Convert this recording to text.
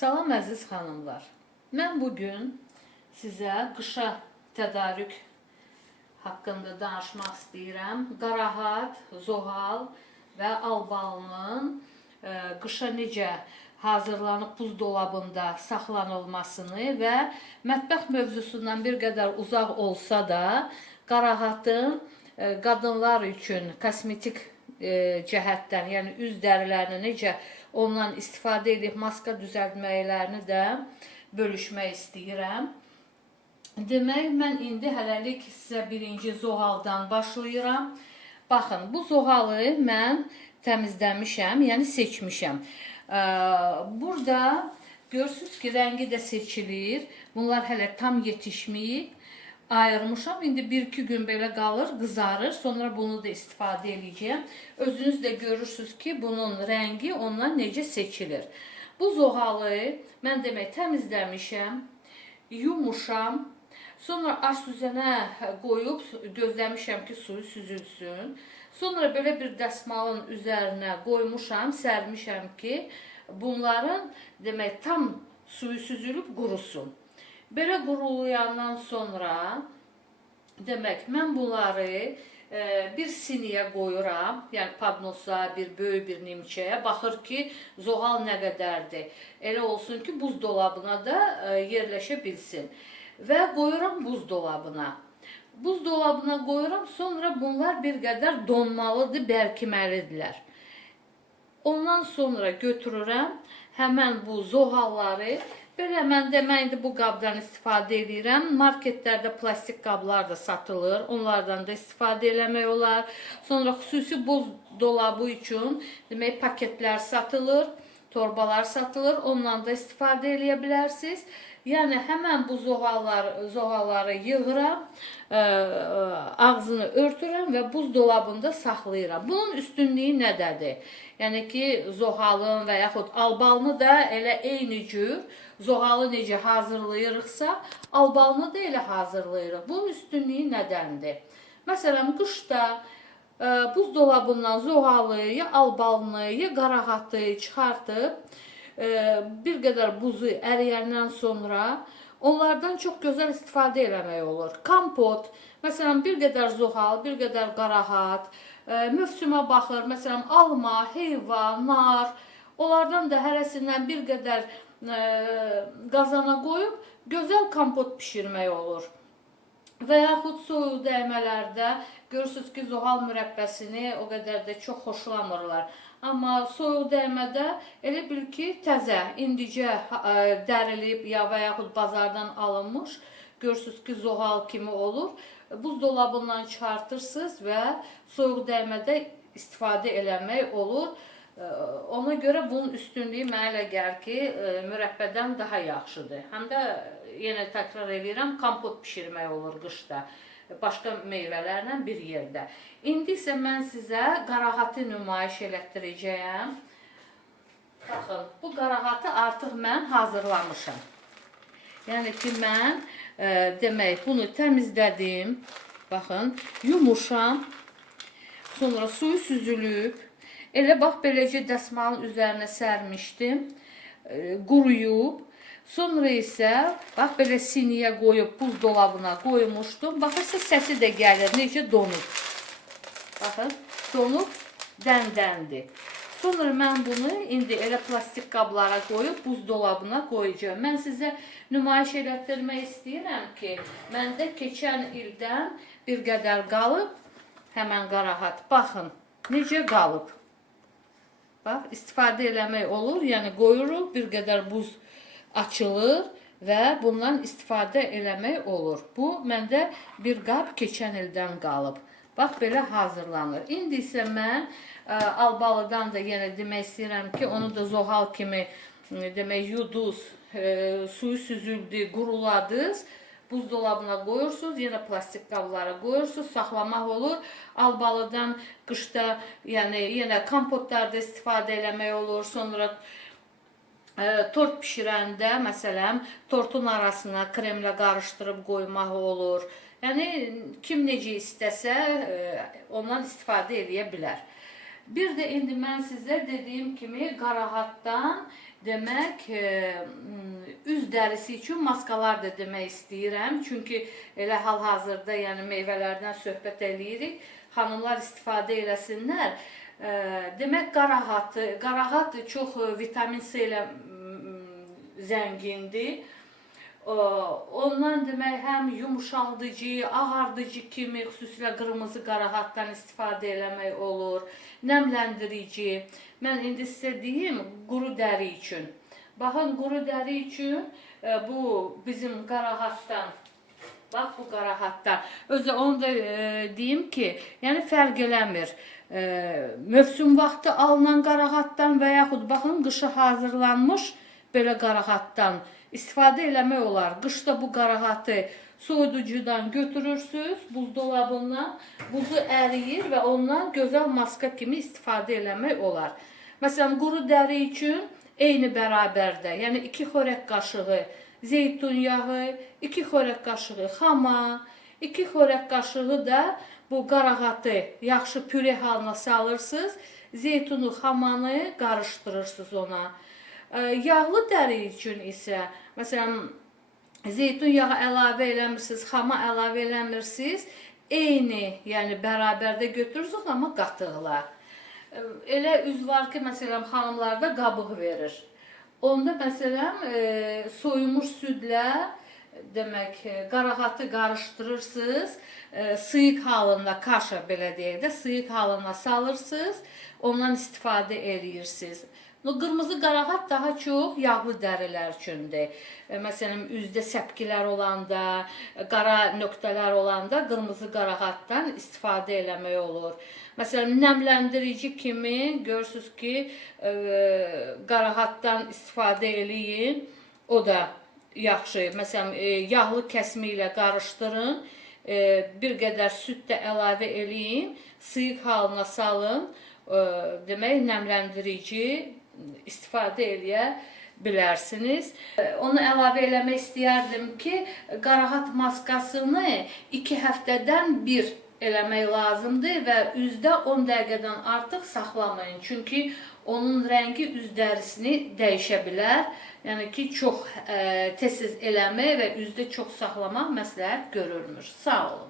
Salam əziz xanımlar. Mən bugün sizə qışa tədarük haqqında danışmaq istəyirəm. Qarahat, zoğal və albalının qışa necə hazırlanıb buzdolabında saxlanılmasını və mətbəx mövzusundan bir qədər uzaq olsa da, qarahatın qadınlar üçün kosmetik cəhətdən, yəni üz dərilərini necə ondan istifadə edib maska düzəltməklərini də bölüşmək istəyirəm. Demək, mən indi hələlik sizə birinci zoğaldan başlayıram. Baxın, bu zoğalı mən təmizləmişəm, yəni seçmişəm. Burada görürsünüz ki, rəngi də seçilir. Bunlar hələ tam yetişməyib. Ayırmışam. İndi 1-2 gün belə qalır, qızarır. Sonra bunu da istifadə edəcəyəm. Özünüz də görürsünüz ki, bunun rəngi ondan necə seçilir. Bu zoğalı mən demək təmizləmişəm, yumuşam. Sonra aş süzənə qoyub gözləmişəm ki, suyu süzülsün. Sonra belə bir dəsmalın üzərinə qoymuşam, sərmişəm ki, bunların demək tam suyu süzülüb qurusun. Belə qurulayandan sonra demək mən bunları bir siniyə qoyuram, yəni padnosa, bir böyük bir nimçəyə. Baxır ki, zoğal nə qədərdir. Elə olsun ki, buzdolabına da yerləşə bilsin. Və qoyuram buzdolabına. Buzdolabına qoyuram, sonra bunlar bir qədər donmalıdır, bərkiməlidirlər. Ondan sonra götürürəm həmən bu zoğalları. Belə mən indi bu qabdan istifadə edirəm. Marketlərdə plastik qablar da satılır. Onlardan da istifadə eləmək olar. Sonra xüsusi buzdolabı üçün demək paketlər satılır, torbalar satılır. Ondan da istifadə eləyə bilərsiniz. Yəni həmən bu zoğalları yığıram, ağzını örtürəm və buzdolabında saxlayıram. Bunun üstünlüyü nədədir? Yəni ki, zoğalın və yaxud albalını da elə eyni cür zoğalı necə hazırlayırıqsa, albalını da elə hazırlayırıq. Bunun üstünlüyü nədəndir? Məsələn, qışda buzdolabından zoğalı, ya albalını, ya qarahatı çıxartıb, bir qədər buzu əriyəndən sonra onlardan çox gözəl istifadə eləmək olur. Kompot, məsələn, bir qədər zoğal, bir qədər qarahat, mövsümə baxır, məsələn, alma, heyva, nar, onlardan da hərəsindən bir qədər qazana qoyub gözəl kompot pişirmək olur. Və yaxud soyuq dəymələrdə görürsünüz ki, zoğal mürəbbəsini o qədər də çox xoşlamırlar. Amma soyuq dəymədə elə bil ki, təzə, indicə dərilib ya və yaxud bazardan alınmış, görürsünüz ki, zoğal kimi olur. Buzdolabından çıxartırsınız və soyuq dəymədə istifadə eləmək olur. Ona görə bunun üstünlüyü mənə elə gəlir ki, mürəbbədən daha yaxşıdır. Həm də yenə təkrar edirəm, kompot pişirmək olur qışda, başqa meyvələrlə bir yerdə. İndi isə mən sizə qarahatı nümayiş elətdirəcəyəm. Baxın, bu qarahatı artıq mən hazırlamışam. Yəni ki, mən demək bunu təmizlədim. Baxın, yumuşam, sonra suyu süzülüb. Elə bax, beləcə dəsmalın üzərinə sərmişdim, quruyub. Sonra isə, bax, belə siniyə qoyub, buzdolabına qoymuşdum. Baxırsa, səsi də gəlir, necə donub. Baxın, donub, dəndəndir. Sonra mən bunu indi elə plastik qablara qoyub, buzdolabına qoyacağım. Mən sizə nümayiş elətdirmək istəyirəm ki, məndə keçən ildən bir qədər qalıb, həmən qarahat. Baxın, necə qalıb. Bax, istifadə eləmək olur, yəni qoyuruq, bir qədər buz açılır və bundan istifadə eləmək olur. Bu, məndə bir qab keçən ildən qalıb. Bax, belə hazırlanır. İndi isə mən albalıdan da yenə demək istəyirəm ki, onu da zoğal kimi demək yuduz, suyu süzüldü, quruladınız. Buzdolabına qoyursunuz, yenə plastik qablara qoyursunuz, saxlamaq olur. Albalıdan qışda, yəni yenə kompotlarda istifadə eləmək olur. Sonra tort pişirəndə, məsələn, tortun arasına kremlə qarışdırıb qoymaq olur. Yəni, kim necə istəsə, ondan istifadə edə bilər. Bir də indi mən sizə dediyim kimi qarahatdan demək üz dərisi üçün maskalar da demək istəyirəm. Çünki elə hal-hazırda yəni meyvələrdən söhbət eləyirik. Xanımlar istifadə eləsinlər. Demək qarahat çox vitamin C ilə zəngindir. Ondan demək həm yumuşaldıcı, ağardıcı kimi xüsusilə qırmızı qarahatdan istifadə eləmək olur. Nəmləndirici. Mən indi sizə deyim quru dəri üçün. Baxın, quru dəri üçün bu bizim qarahatdan, bax bu qarahatdan. Özü onu da deyim ki, yəni fərq eləmir. Mövsüm vaxtı alınan qarahatdan və yaxud baxın qışa hazırlanmış belə qarahatdan istifadə eləmək olar. Qışda bu qarahatı soyuducudan götürürsünüz, buzdolabından, buzu əriyir və ondan gözəl maska kimi istifadə eləmək olar. Məsələn, quru dəri üçün eyni bərabərdə, yəni 2 xörək qaşığı zeytun yağı, 2 xörək qaşığı xama, 2 xörək qaşığı da bu qarahatı yaxşı püre halına salırsınız, zeytunu, xamanı qarışdırırsınız ona. Yağlı dəri üçün isə, məsələn, zeytun yağı əlavə eləmirsiniz, xama əlavə eləmirsiniz, eyni, yəni bərabərdə götürürsünüz, amma qatıqla. Elə üz var ki, məsələn, xanımlarda qabıq verir. Onda, məsələn, soyumuş südlə, demək, qarahatı qarışdırırsınız, sıyıq halında, kaşa belə deyək də, sıyıq halında salırsınız, ondan istifadə eləyirsiniz. Qırmızı qarahat daha çox yağlı dərilər üçündür. Məsələn, üzdə səpkilər olanda, qara nöqtələr olanda qırmızı qarahatdan istifadə eləmək olur. Məsələn, nəmləndirici kimi görürsünüz ki, qarahatdan istifadə eləyin. O da yaxşı. Məsələn, yağlı kəsmi ilə qarışdırın. Bir qədər süd də əlavə eləyin. Sıyıq halına salın. Demək, nəmləndirici istifadə eləyə bilərsiniz. Onu əlavə eləmək istəyərdim ki, qarahat maskasını 2 həftədən bir eləmək lazımdır və üzdə 10 dəqiqədən artıq saxlamayın. Çünki onun rəngi üz dərisini dəyişə bilər. Yəni ki, çox tez-tez eləmək və üzdə çox saxlamaq məsləhət görülmür. Sağ olun.